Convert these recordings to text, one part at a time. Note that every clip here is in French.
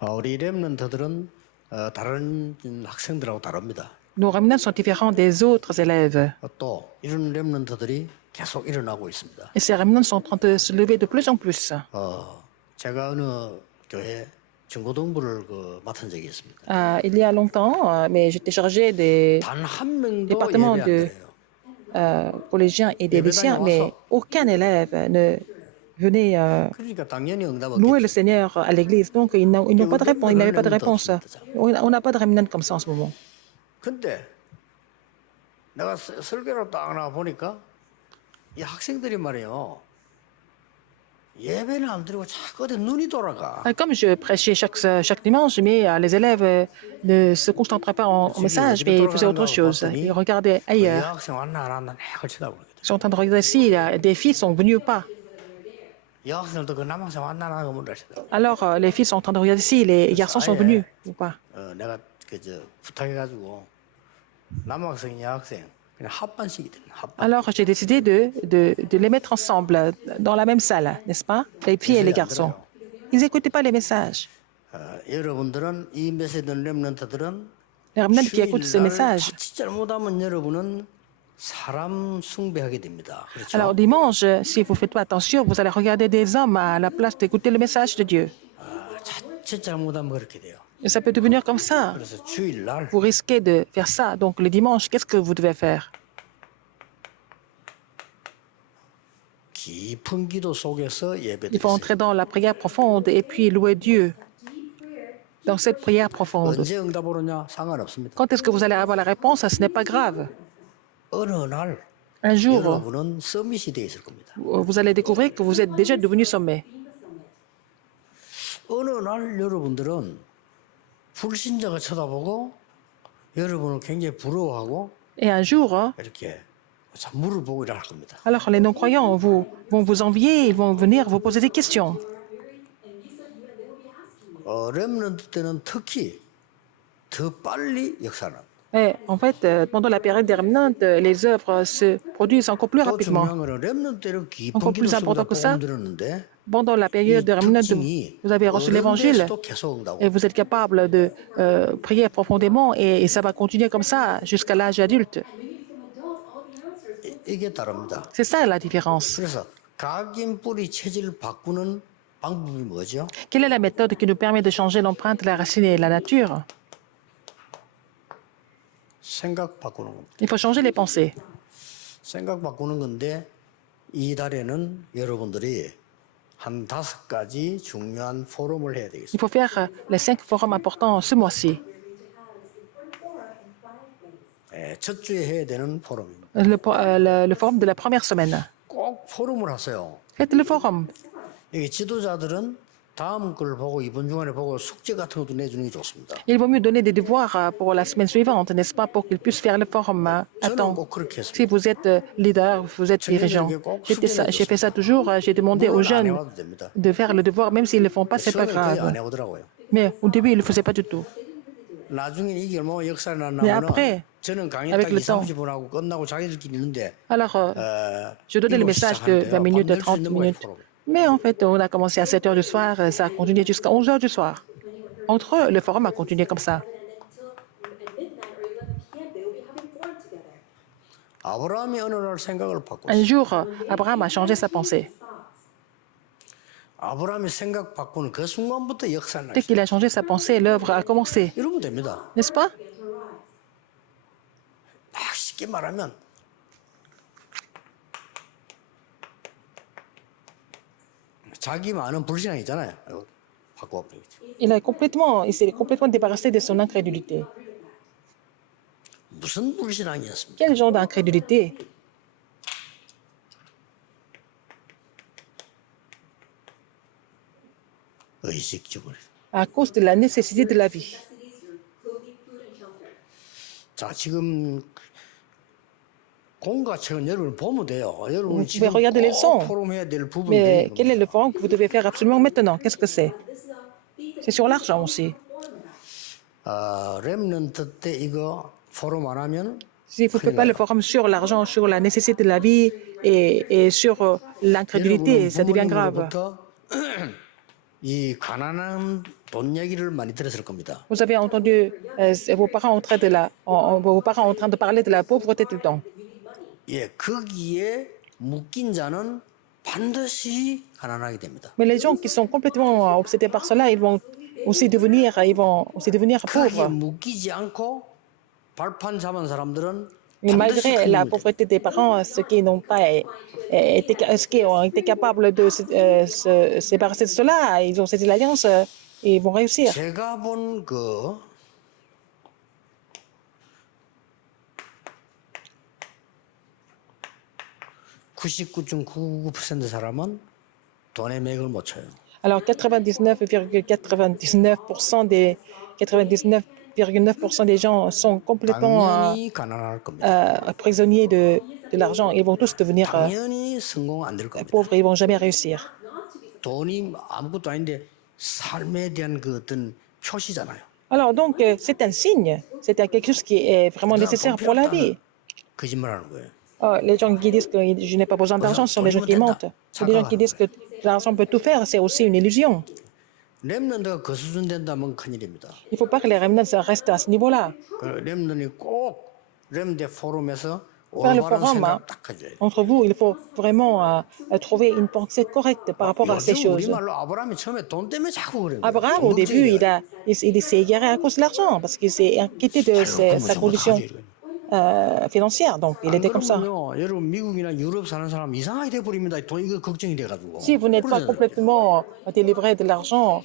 우리 랩런트들은 다른 학생들하고 다릅니다. Nos remnants sont différents des autres élèves. 또 이런 랩런트들이 계속 일어나고 있습니다. Et ces remnants sont en train de se lever de plus en plus. 제가 어느 교회 중고등부를 맡은 적이 있습니다. Il y a longtemps, mais j'étais chargée des 단 한 명도 départements 예배 안 de 드려요. collégiens et des lycéens, mais aucun élève ne venait 그러니까 당연히 응답 louer le 없겠죠. Seigneur à l'église. Donc, ils n'ont pas de réponse. Ils n'avaient pas de réponse. On n'a pas de remnants comme ça en ce moment. 근데 내가 설교를 딱 나와 보니까 이 학생들이 말이에요. 예배는 안 드리고 자꾸 어디 눈이 돌아가. Comme je prêchais chaque dimanche, mais les élèves ne se concentraient pas au message, mais ils faisaient autre chose. Ils regardaient 이 ailleurs. 학생 왔나 안 왔나 내가 쳐다보거든. Ils sont en train de regarder si des filles sont venues ou pas. 이 학생들도 그 남학생 왔나 안 왔나 물을 쳐다보. Alors, les filles sont en train de regarder si les garçons sont venus ou pas. 내가 부탁해가지고 남학생 여학생 그냥 합반씩이 되는 합반. Alors, j'ai décidé de les mettre ensemble dans la même salle, n'est-ce pas? Les filles et les garçons. Ils n'écoutaient pas les messages. 여러분들은 이 메시지 듣는 렘넌트들은 Les remnants qui écoutent ces messages. 자칫 잘못하면 여러분은 사람 숭배하게 됩니다. 그렇죠? Alors, dimanche, si vous ne faites pas attention, vous allez regarder des hommes à la place d'écouter le message de Dieu. 자칫 잘못하면 그렇게 돼요. Et ça peut devenir comme ça. 그래서 주일날 Vous risquez de faire ça. Donc, le dimanche, qu'est-ce que vous devez faire? 깊은 기도 속에서 Il faut 예배드리세요. entrer dans la prière profonde et puis louer Dieu dans cette prière profonde. 언제 응답 오느냐 상관없습니다. Quand est-ce que vous allez avoir la réponse? Ce n'est pas grave. 어느 날 Un jour, 여러분은 서밋이 되어 있을 겁니다. vous allez découvrir que vous êtes déjà devenu sommet. 어느 날 여러분들은 불신자가 쳐다보고 여러분을 굉장히 부러워하고 Et un jour, 이렇게 참 물을 보고 일할 겁니다. alors les non-croyants vont vous envier, ils vont venir vous poser des questions. 렘넌트 때는 특히 더 빨리 역사는. Et en fait, pendant la période des remnants, les œuvres se produisent encore plus 또 rapidement. 중요한 거는 렘넌트 때는 깊은 Encore 기도 plus 속에다 important que ça, 복음 들었는데 Pendant la période des remnants, vous avez reçu l'évangile 어른돼서도 계속 응답. et vous êtes capable de prier profondément et ça va continuer comme ça jusqu'à l'âge adulte. 이게 다릅니다. C'est ça la différence. 그래서 각인 뿌리 체질을 바꾸는 방법이 뭐죠? Quelle est la méthode qui nous permet de changer l'empreinte, la racine et la nature? 생각 바꾸는 겁니다. Il faut changer les pensées. 생각 바꾸는 건데 이 달에는 여러분들이 한 5가지 중요한 포럼을 해야 되겠습니다. Il faut faire les 5 forums importants ce mois-ci. 첫 주에 해야 되는 포럼입니다. Le forum de la première semaine. 꼭 포럼을 하세요. Faites le forum. 여기 지도자들은 다음 걸 보고 이번 주간에 보고 숙제 같은 것도 내주는 게 좋습니다. Il vaut mieux donner des devoirs pour la semaine suivante, n'est-ce pas, pour qu'ils puissent faire le forum à 저는 temps. 꼭 그렇게 Si 했습니다. vous êtes leader, vous êtes dirigeant. J'ai fait ça toujours. J'ai demandé aux 안 jeunes 해와도 됩니다. de faire le devoir, même s'ils ne le font pas, c'est pas 처음에 거의 안 grave. 해오더라고요. Mais au début, ils ne le faisaient pas du tout. 나중에 이게 뭐 역사를 Mais après, 나면은 저는 강의 avec 딱 le 2, temps. 30분 하고 끝나고 자기들끼리 있는데 Alors, je donnais le message de 20 minutes, de 30 minutes. Mais en fait, on a commencé à 7 heures du soir, ça a continué jusqu'à 11 heures du soir. Entre eux, le forum a continué comme ça. 아브라함이 어느 날 생각을 바꿨어요. Un jour, Abraham a changé sa pensée. 아브라함이 생각 바꾸는 그 순간부터 역사는 Dès qu'il a changé sa pensée, l'œuvre a commencé. 이러면 됩니다. N'est-ce pas? 딱 쉽게 말하면 자기만 아는 불신앙 있잖아요. 이거 바꿔버리겠죠. Il s'est complètement débarrassé de son incrédulité. 무슨 불신앙이었습니까? Quel genre d'incrédulité? 의식적으로. À cause de la nécessité de la vie. 자, 지금 공과책은 여러분 보면 돼요. 여러분 pouvez 지금 regarder les leçons. 꼭 포럼해야 될 부분이 Mais quel est le forum que vous devez faire absolument maintenant? Qu'est-ce que c'est? C'est sur l'argent aussi. 렘넌트 때 이거 포럼 안 하면 Si vous ne faites pas le forum sur l'argent, sur la nécessité de la vie et sur l'incrédulité, ça devient grave. 이 가난한 돈 얘기를 많이 들었을 겁니다. Vous avez entendu vos parents vos parents en train de parler de la pauvreté tout le temps. 예, 거기에 묶인 자는 반드시 가난하게 됩니다. Mais les gens qui sont complètement obsédés par cela, ils vont aussi devenir 거기에 pauvres. 묶이지 않고 발판 잡은 사람들은 Et 반드시 malgré 큰 la 힘을 됩니다. pauvreté des parents, ceux qui n'ont pas ceux qui ont été capables de se séparer de cela, ils ont cette alliance et ils vont réussir. 제가 본 그 99.99% 사람은 돈의 맥을 못 쳐요. Alors 99,99% des 99,9% des gens sont complètement 당연히 가난할 겁니다. prisonniers de l'argent. Ils vont tous devenir 당연히 성공 안 될 겁니다. pauvres, ils vont jamais réussir. 돈이 아무것도 아닌데 삶에 대한 그 어떤 표시잖아요. Alors donc c'est un signe, c'est quelque chose qui est vraiment nécessaire pour la vie. 거짓말하는 거예요. Les gens qui disent que je n'ai pas besoin d'argent, ce sont des gens qui mentent. Les gens qui disent que l'argent peut tout faire, c'est aussi une illusion. 렘넌트가 그 수준 된다면 큰일입니다. Il ne faut pas que les remnants restent à ce niveau-là. 그 렘넌이 꼭 렘대 포럼에서 Faire le 올바른 forum 생각 딱 가져야 돼요. entre vous, il faut vraiment trouver une pensée correcte par rapport à ces 요즘 choses. 우리말로 아브라함이 처음에 돈 때문에 자꾸 그래요. Abraham, au début, il s'est égaré à cause de l'argent, parce qu'il s'est inquiété de sa condition financière. Donc, il était comme ça. 여러분 미국이나 유럽 사는 사람 이상하게 돼 버립니다. 돈 이거 걱정이 돼가지고. Si vous n'êtes pas complètement délivré de l'argent,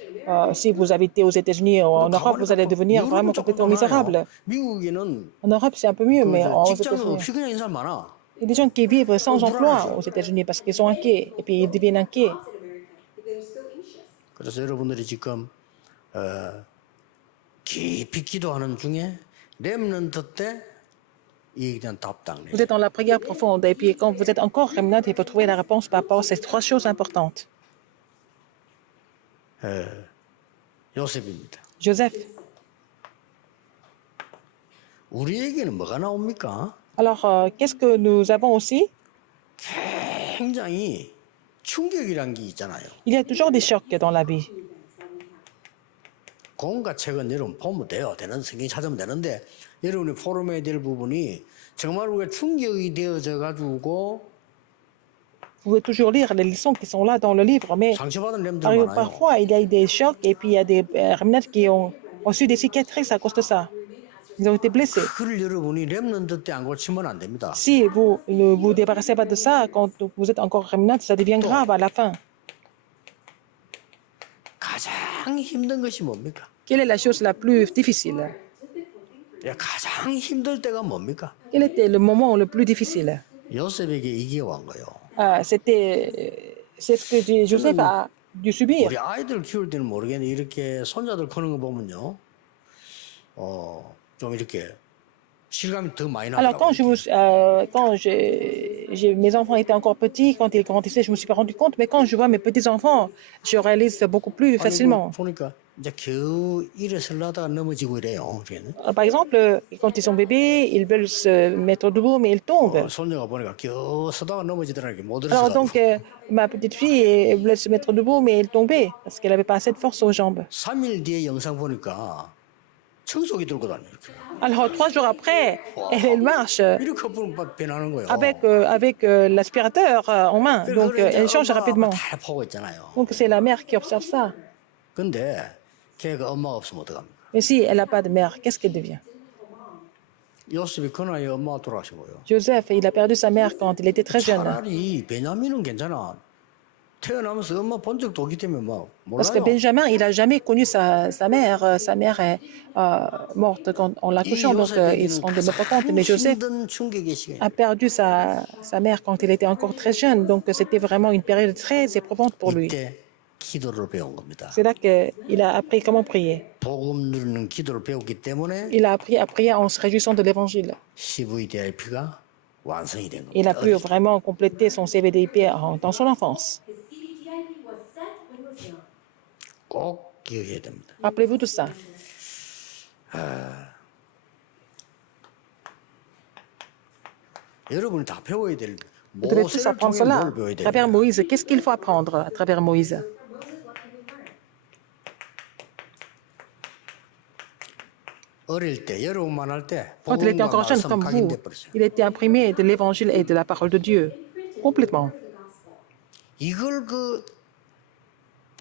si vous habitez aux États-Unis ou en Europe, vous allez devenir vraiment complètement misérable. 미국에는 En Europe, c'est un peu mieux, mais aux 직장 États-Unis, 없이 그냥 있는 사람 많아. il y a des gens qui vivent sans emploi aux États-Unis parce qu'ils sont inquiets, et puis ils deviennent inquiets. 그래서 여러분들이 지금 깊이 기도하는 중에 렘넌트 때 이에 대한 답당. Vous êtes dans la prière profonde, et puis quand vous êtes encore remnant, il faut trouver la réponse par rapport à ces trois choses importantes. 요셉입니다. Joseph. 우리에게는 뭐가 나옵니까? Alors, qu'est-ce que nous avons aussi? 굉장히 충격이란 게 있잖아요. Il y a toujours des chocs dans la vie. 공과 책은 여러분 보면 돼요. 되는 성경 찾으면 되는데 여러분이 포럼해야 될 부분이 정말 우리가 충격이 되어져 가지고 Vous pouvez toujours lire les leçons qui sont là dans le livre, mais 상처받은 렘들 많아요. parfois, il y a eu des chocs et puis il y a des remnants qui ont reçu des cicatrices à cause de ça. Ils ont été blessés. 그걸 여러분이 렘넌트 때 안 고치면 안 됩니다. Si vous ne vous débarrassez pas de ça, quand vous êtes encore remnant, ça devient grave à la fin. 가장 힘든 것이 뭡니까? Quelle est la chose la plus difficile? 가장 힘들 때가 뭡니까? Quel était le moment le plus difficile? 요셉에게 이게 온 거예요. C'est ce que Joseph a dû subir. 우리 아이들 키울 때는 모르겠는데 이렇게 손자들 크는 거 보면요, 좀 이렇게 실감이 더 많이 Alors, 나더라고요. mes enfants étaient encore petits, quand ils grandissaient, je ne me suis pas rendu compte, mais quand je vois mes petits-enfants, je réalise beaucoup plus facilement. 보니까 이제 겨우 일어서려다가 넘어지고 이래요. Par exemple, quand ils sont bébés, ils veulent se mettre debout, mais ils tombent. 손녀가 보니까 겨우 서다가 넘어지더라고요. 못 Alors 일어서가지고. donc, ma petite fille elle voulait se mettre debout, mais elle tombait parce qu'elle n'avait pas assez de force aux jambes. 3일 뒤에 영상 보니까 청소기 들고 다녀요. 이렇게. Alors, 3 jours après, elle marche 이렇게 변하는 거예요. avec l'aspirateur en main. Donc, elle change rapidement. 다 보고 있잖아요. Donc, c'est la mère qui observe ça. 근데 걔가 엄마가 없으면 어떡합니까? Mais si elle n'a pas de mère, qu'est-ce qu'elle devient? 요셉이 그 나이에 엄마가 돌아가신 거예요. Joseph, il a perdu sa mère quand il était très jeune. 차라리 베냐민은 괜찮아. 태어나면서 엄마 본 적도 없기 때문에 막 Parce que 몰라요. Benjamin, il n'a jamais connu sa mère. Sa mère est morte en l'accouchant, donc il se rendait même pas compte. Mais Joseph 힘든 충격의 시간. a perdu sa mère quand il était encore très jeune. Donc c'était vraiment une période très éprouvante pour lui. 이때 기도를 배운 겁니다. C'est là qu'il a appris comment prier. 복음 누리는 기도를 배웠기 때문에 Il a appris à prier en se réjouissant de l'évangile. CVDIP가 완성이 된 Il a 겁니다. pu vraiment compléter son CVDIP dans son enfance. 꼭 기억해야 됩니다. Rappelez-vous de ça. 여러분이 다 배워야 될 Vous devez tous 모세를 apprendre 통해 cela. 뭘 배워야 À travers 됩니다. Moïse, qu'est-ce qu'il faut apprendre à travers Moïse? 어릴 때 여러분만 할 때 Quand il était 복음과 encore jeune 말씀 comme vous, 각인돼 버렸어요. il était imprimé de l'évangile et de la parole de Dieu. Complètement. 이걸 그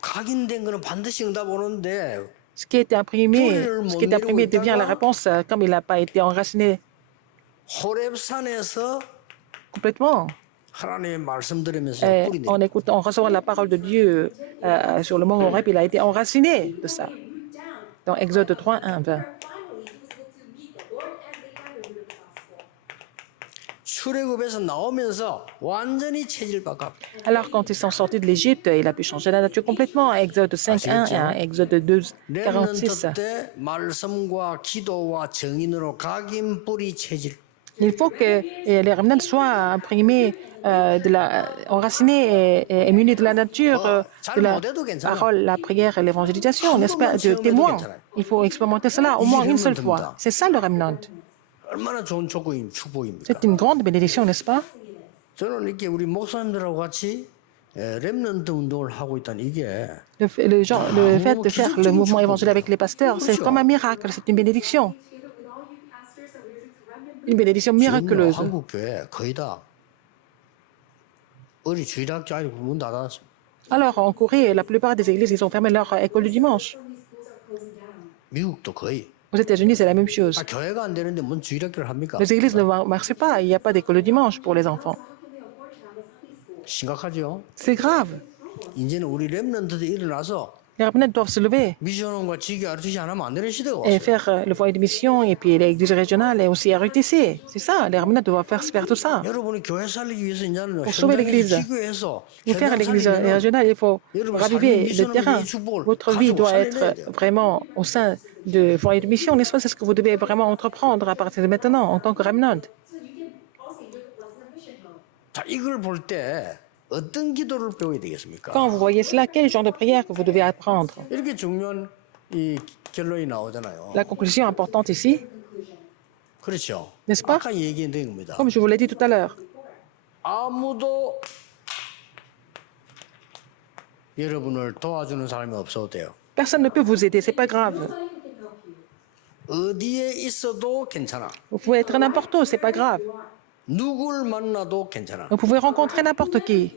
각인된 거는 반드시 응답 오는데 Ce qui était imprimé, devient la réponse comme il n'a pas été enraciné 호렙산에서 complètement. 하나님의 말씀 들으면서 Et 뿌리 en 내려. écoutant, en recevant la parole de Dieu sur le mont Horeb, il a été enraciné de ça. Dans Exode 3, 1, 20. 출애굽에서 나오면서 완전히 체질 바꿔. Alors, quand ils sont sortis de l'Égypte, il a pu changer la nature complètement. Exode 5, 1 et Exode 2, 46. 렘넌트 때 말씀과 기도와 정인으로 각인 뿌리 체질. Il faut que les remnants soient imprimés, enracinés et munis de la nature, de la parole, la prière et l'évangélisation, n'est-ce pas, de témoins. Il faut expérimenter cela au moins une seule fois. C'est ça le remnant. 얼마나 좋은 축복입니까? C'est une grande bénédiction, n'est-ce pas? 저는 이렇게 우리 목사님들하고 같이 렘넌트 운동을 하고 있다는 이게 Le fait de faire le mouvement évangélique avec les pasteurs, c'est comme un miracle, c'est une bénédiction. Une bénédiction miraculeuse. 한국 교회 거의 다 어리 주일학교 아니고 문 닫았습니다. Alors, en Corée, la plupart des églises, ils ont fermé leur école du dimanche. 미국도 거의. Aux États-Unis, c'est la même chose. 아, 교회가 안 되는데 뭔 주일학교를 합니까? Les églises ne marchent pas, il n'y a pas d'école le dimanche pour les enfants. 심각하죠. C'est grave. 이제는 우리 렘넌트들이 일어나서 Les remnants doivent se lever 미션원과 지교 RTC 안 하면 안 되는 시대가 et 왔어요. faire le foyer de mission et puis l'église régionale et aussi RUTC. C'est ça, les remnants doivent faire tout ça. 여러분이 교회 살리기 위해서 이제는 Pour sauver l'église. 현장에서 지교해서 Pour faire 현장 l'église 살리려면 régionale, il faut raviver le terrain. Votre vie doit être vraiment au sein de foyer de mission, n'est-ce pas? C'est ce que vous devez vraiment entreprendre à partir de maintenant en tant que remnant. 자, 이걸 볼 때 어떤 기도를 배워야 되겠습니까? Quand vous voyez cela, quel genre de prière que vous devez apprendre? 이렇게 중요한 이 결론이 나오잖아요. La conclusion importante ici, 그렇죠. n'est-ce pas? 아까 얘기했던 겁니다. Comme je vous l'ai dit tout à l'heure, 아무도 여러분을 도와주는 사람이 없어도 돼요. personne ne peut vous aider, c'est pas grave. 어디에 있어도 괜찮아. Vous pouvez être n'importe où, c'est pas grave. 누굴 만나도 괜찮아. Vous pouvez rencontrer n'importe qui.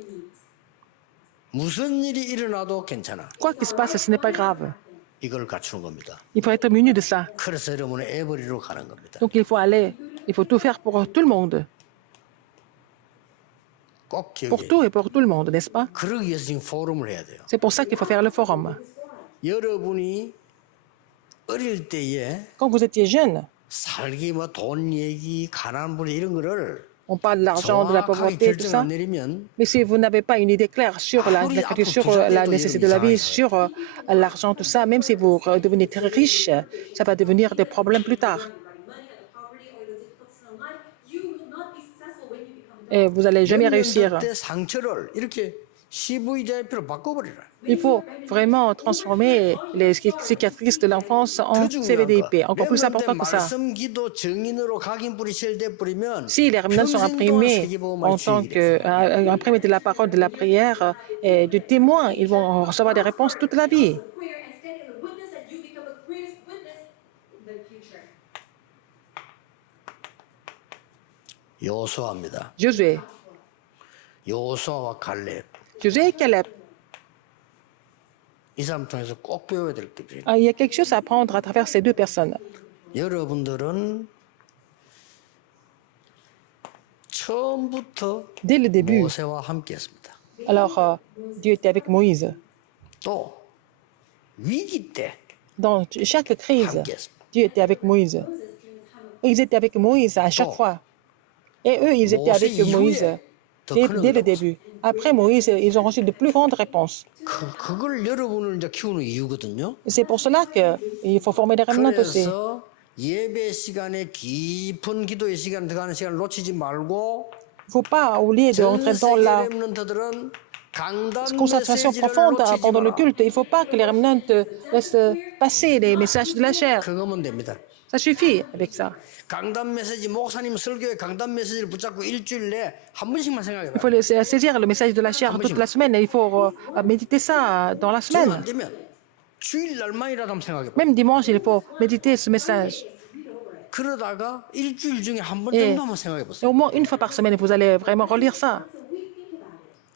무슨 일이 일어나도 괜찮아. Quoi qu'il se passe, ce n'est pas grave. 이걸 갖추는 겁니다. Il faut être muni de ça. 그래서 여러분은 에버리로 가는 겁니다. Donc il faut aller, il faut tout faire pour tout le monde. 꼭 Pour 기억해요. tout et pour tout le monde, n'est-ce pas? 그러기 위해서 지금 포럼을 해야 돼요. C'est pour ça qu'il faut faire le forum. 여러분이 어릴 때에 Quand vous étiez jeune, 살기 뭐 돈 얘기, 가난 분이 이런 거를 on parle de l'argent, de la 정확하게 pauvreté, tout 결정 ça. 안 내리면 Mais si vous n'avez pas une idée claire sur la nécessité de la vie, sur l'argent, tout ça, même si vous devenez très riche, ça va devenir des problèmes plus tard. Et vous n'allez jamais réussir. 때 상처를 이렇게 CVDIP로 바꿔버리라. Il faut vraiment transformer les cicatrices de l'enfance en CVDIP, encore plus important que ça. 말씀 기도 정인으로 각인 뿌리 셀대 뿌리면 Si les remnants sont imprimés en tant que imprimés de la parole, de la prière et du témoin, ils vont recevoir des réponses toute la vie. 요수아입니다. Josué, 요수아와 갈렙 Josué et Caleb. 이 사람 통해서 꼭 배워야 될 게 있어요. Il y a quelque chose à apprendre à travers ces deux personnes. 여러분들은 처음부터 Dès le début, 모세와 함께했습니다. alors Dieu était avec Moïse. 또 위기 때 Dans chaque crise, 함께했습니다. Dieu était avec Moïse. Ils étaient avec Moïse à chaque fois. Et eux, ils étaient avec Moïse dès le début. Après Moïse, ils ont reçu de plus grandes réponses. 그걸 여러분을 이제 키우는 이유거든요. C'est pour cela qu'il faut former des remnants aussi. 그래서 예배 시간에 깊은 기도의 시간 들어가는 시간을 놓치지 말고 Il ne faut pas oublier d'entrer dans la 렘넌트들은 강단 concentration 메시지를 profonde 놓치지 pendant le 마라. culte. Il ne faut pas que les remnants laissent passer les messages de la chair. 그거면 됩니다. Ça suffit avec ça. 강단 메시지 목사님 설교에 강단 메시지를 붙잡고 일주일 내에 한 번씩만 생각해 Il 봐. faut saisir le message de la chair toute la semaine. Et il faut méditer ça dans la 지금 안 semaine. 되면 주일날만이라도 한번 생각해 봐. Même dimanche, il faut méditer ce message. 그러다가 일주일 중에 한 번 예. 정도 한번 생각해 Et 보세요. au moins une fois par semaine, vous allez vraiment relire ça.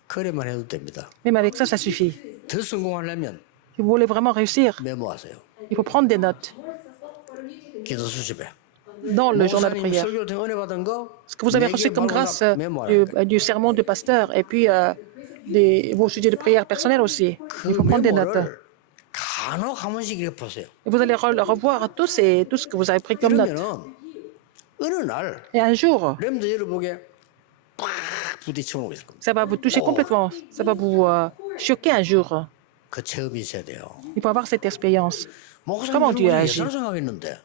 그래만 해도 됩니다. Même avec ça, ça suffit. 더 성공하려면 Si vous voulez vraiment réussir, 메모하세요. il faut prendre des notes 기도 수집에. dans le journal de 목사님 prière. 설교 통해 은혜 받은 거 Ce que vous avez reçu comme grâce du sermon du pasteur et puis vos sujets de prière personnels aussi. 그 Il faut prendre des notes. 메모를 간혹 한 번씩 이렇게 보세요. Et vous allez revoir tout ce que vous avez pris comme note. 그러면은 어느 날 Et un jour, 렘드 여러분에게 꽉 부딪혀 오고 있을 겁니다. ça va vous toucher complètement. Ça va vous choquer un jour. 그 체험이 있어야 돼요. Il faut avoir cette expérience. 목사님 Comment Dieu 여러분이 agit? 예사로 생각했는데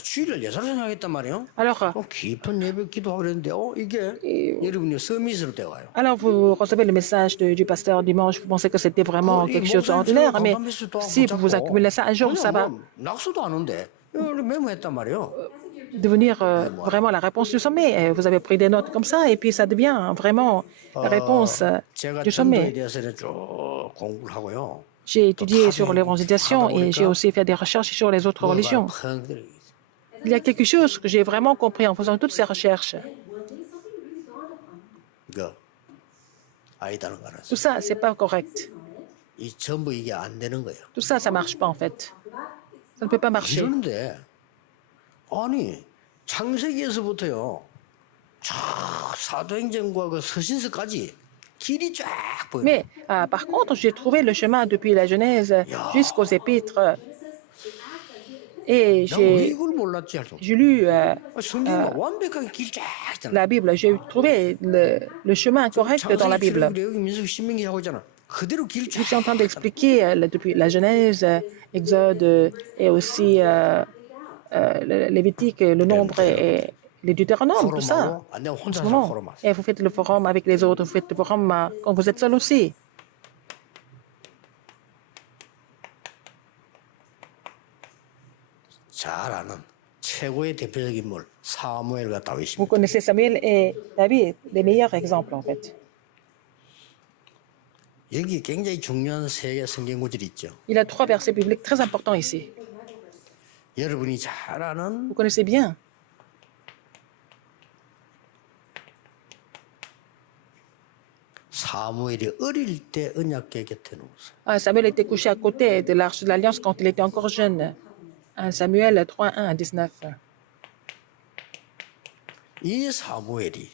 주일을 예사로 생각했단 말이에요. Alors, 깊은 예배 기도하고 그랬는데 이게 여러분이 서밋으로 되어가요. alors vous recevez le message du pasteur dimanche, vous pensez que c'était vraiment quelque chose d'ordinaire, mais si vous accumulez ça un jour, ça va 낙서도 안 온대. 이걸 메모했단 말이에요. devenir vraiment la réponse du sommet. Et vous avez pris des notes comme ça, et puis ça devient vraiment la réponse 제가 du 전도에 sommet. 대해서는 쭉 공부를 하고요. J'ai étudié sur l'évangélisation et j'ai aussi fait des recherches sur les autres religions. Il y a quelque chose que j'ai vraiment compris en faisant toutes ces recherches. 이거 아니다는 거 알았어요. Tout ça, c'est pas correct. 이 전부 이게 안 되는 거예요. Tout ça, ça marche pas en fait. Ça ne peut pas marcher. 이러는데 아니 창세기에서부터요. 저 사도행전과 그 서신서까지 길이 쫙 보여요. Mais par contre, j'ai trouvé le chemin depuis la Genèse jusqu'aux Épîtres. Et 왜 이걸 몰랐지 할 수. j'ai lu 성경은 완벽하게 길 쫙 있잖아. la Bible. J'ai trouvé le chemin correct dans la Bible. 창세기, 출애굽기, 민수기, 신명기 하고 있잖아. 그대로 길 쫙. Je suis en train d'expliquer depuis la Genèse, Exode et aussi le Lévitique, le Nombre et les Deutéronomes, tout ça. 안 되면 혼자 Non. forum. Et vous faites le forum avec les autres, vous faites le forum quand vous êtes seul aussi. 잘 아는 최고의 대표적 인물 사무엘과 Vous 다윗입니다. connaissez Samuel et David, les meilleurs exemples en fait. 여기 굉장히 중요한 세 성경 구절이 있죠. Il y a 3 versets bibliques très importants ici. 여러분이 잘 아는 Vous connaissez bien. 사무엘이 어릴 때 언약궤 곁에 누웠어요. Samuel était couché à côté de l'Arche de l'Alliance quand il était encore jeune. 1 Samuel 3, 1 à 19. 이 사무엘이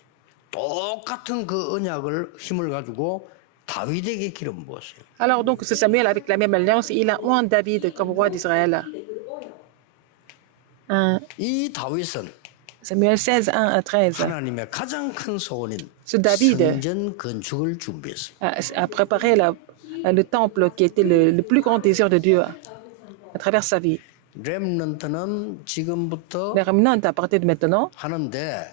똑같은 그 언약을 힘을 가지고 다윗에게 기름 부었어요. Alors donc c'est Samuel avec la même alliance, il a oint David comme roi d'Israël. 이 다윗은 Samuel 16, 1 à 13. 하나님의 가장 큰 소원인 Ce David 성전 건축을 준비했어요. a préparé le temple qui était le plus grand désir de Dieu à travers sa vie. 렘넌트는 지금부터 Les remnants à partir de maintenant, 하는데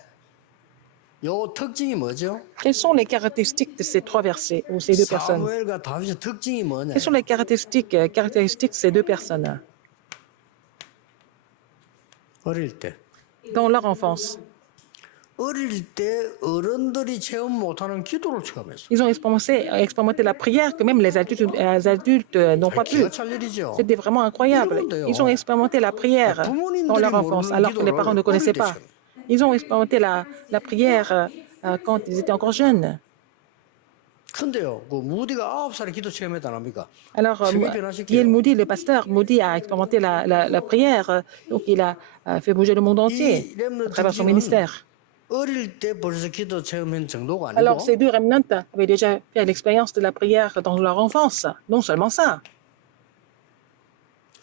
요 특징이 뭐죠? quelles sont les caractéristiques de ces 3 versets ou ces 2 personnes? 사무엘과 다윗의 특징이 뭐냐? Quelles sont les caractéristiques de ces 2 personnes 어릴 때 dans leur enfance? 어릴 때 어른들이 체험 못하는 기도를 체험했어. Ils ont expérimenté la prière que même les adultes n'ont pas pu. 기가 찰 일이죠. C'était vraiment incroyable. Ils ont expérimenté la prière dans leur enfance alors que les parents ne connaissaient pas. Ils ont expérimenté la prière quand ils étaient encore jeunes. 근데요, 그 무디가 9살에 기도 체험했다 안 합니까? Alors, Yael Moody, le pasteur Moody, a expérimenté la prière, donc il a fait bouger le monde entier à travers son ministère. 어릴 때 벌써 기도 체험한 정도가 Alors, 아니고 ces 2 remnants avaient déjà fait l'expérience de la prière dans leur enfance. Non seulement ça,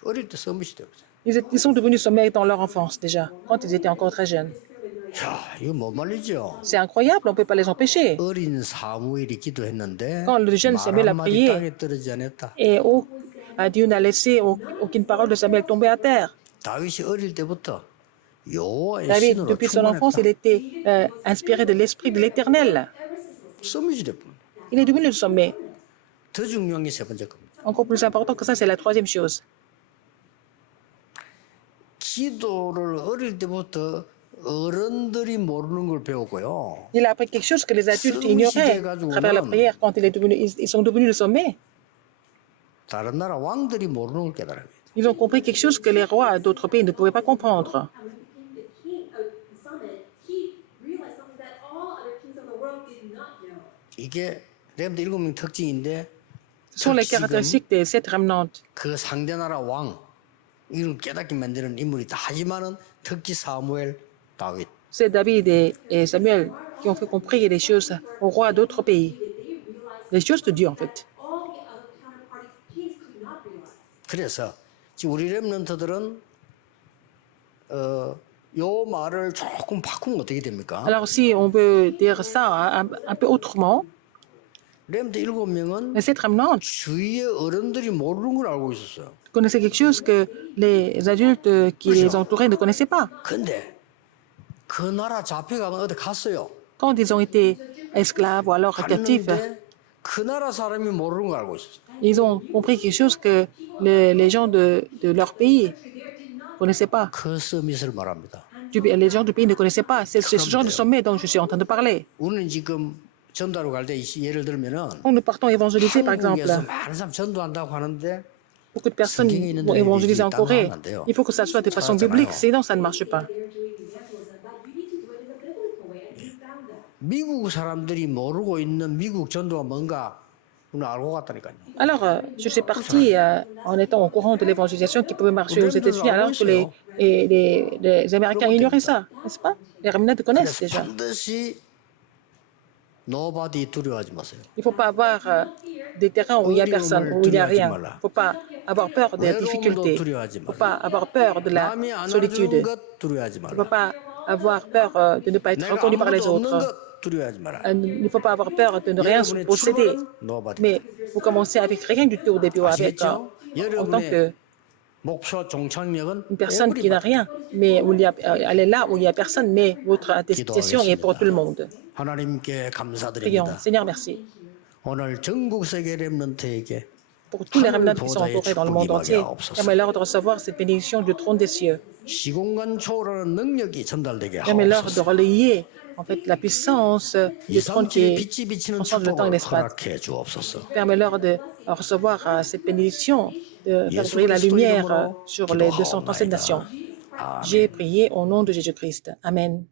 어릴 때 서밋이 되거든. ils sont devenus sommets dans leur enfance déjà, quand ils étaient encore très jeunes. 야, 이거 못 말리죠. C'est incroyable, on ne peut pas les empêcher. 어린 사무엘이 기도했는데 Quand le jeune 말 Samuel a 한마디 prié, 땅에 떨어지지 않았다. et Dieu n'a laissé aucune parole de Samuel tomber à terre. 다윗이 어릴 때부터 여호와의 David, 신으로 depuis son enfance, il 충만했다. était inspiré de l'Esprit de l'Éternel. 서밋이 됐군. Il est devenu le sommet. 더 중요한 게 세 번째 겁니다. Encore plus important que ça, c'est la 3e chose. 기도를 어릴 때부터 어른들이 모르는 걸 배웠고요. Il a appris quelque chose que les adultes ignoraient à travers la prière quand ils sont devenus le sommet. 다른 나라 왕들이 모르는 걸 깨달은 거예요. Ils ont compris quelque chose que les rois d'autres pays ne pouvaient pas comprendre. When he became the king of the summit, he realized something that all other kings of the world did not know. 이게 렘드 7명 특징인데 Ce sont les 지금 caractéristiques des 7 remnants. 그 상대 나라 왕 이걸 깨닫게 만드는 인물이다. 하지만은 특히 사무엘, 다윗 C'est David et Samuel qui ont fait comprendre les choses aux rois d'autres pays. Les choses de Dieu, en fait. All the other counterparty kings could not realize. 그래서 지금 우리 렘넌트들은 요 말을 조금 바꾸면 어떻게 됩니까? Alors, si on peut dire ça un peu autrement, 렘드 7명은 les 7 remnants 주위의 어른들이 모르는 걸 알고 있었어요. connaissaient quelque chose que les adultes qui les entouraient ne connaissaient pas. 근데 그 나라 잡혀가면 어디 갔어요. Quand ils ont été esclaves ou alors captifs, 갔는데 그 나라 사람이 모르는 걸 알고 있었어요. ils ont compris quelque chose que les gens de leur pays ne connaissaient pas. 그 서밋을 말합니다. Les gens du pays ne connaissaient pas. C'est ce genre de sommet dont je suis en train de parler. 우리는 지금 전도하러 갈 때 예를 들면은 Quand nous partons évangéliser, par exemple, 한국에서 많은 사람 전도한다고 하는데 beaucoup de personnes vont évangéliser en Corée. Il faut que ça soit de façon biblique, sinon ça ne marche pas. They're doing evangelism, but you need to do it in the biblical way, and you found that. 미국 사람들이 모르고 있는 미국 전도가 뭔가 우리는 알고 갔다니까요. Alors, je suis partie en étant au courant de l'évangélisation qui pouvait marcher aux États-Unis, alors que les Américains ignoraient ça, n'est-ce pas? Les remnants connaissent 그래서 déjà. 반드시 nobody 두려워하지 마세요. Il ne faut pas avoir des terrains où il n'y a personne, où il n'y a rien. Il ne faut pas avoir peur des difficultés. Il ne faut pas avoir peur de la 남이 solitude. 안아주는 것 두려워하지 Il ne 마라. faut pas avoir peur de ne pas être 내가 reconnu par les 아무것도 없는 autres. 것 두려워하지 마라. Il ne faut pas avoir peur de ne rien 여러분의 posséder. 출발은 nobody. Mais vous commencez avec rien du tout au début, avec, 아시겠죠? en tant que 목표 종착역은 une personne qui n'a rien, mais où il y a, elle est là où il n'y a personne, mais votre destination est pour tout le monde. 하나님께 Prions. 감사드립니다. Seigneur, merci. 오늘 전국 세계 렘넌트에게 Pour tous les remnants qui sont entourés dans le monde entier, permets-leur de recevoir cette bénédiction du trône des cieux. 시공간 초월하는 능력이 전달되게 Permets-leur de 하옵소서. relayer en fait la puissance du trône 이상주의 qui 빛이 비치는 transcende le temps et 축복을 l'espace. 허락해 주옵소서. Permets-leur de recevoir cette bénédiction, de faire briller la lumière sur les 237 nations. J'ai prié au nom de Jésus-Christ. Amen.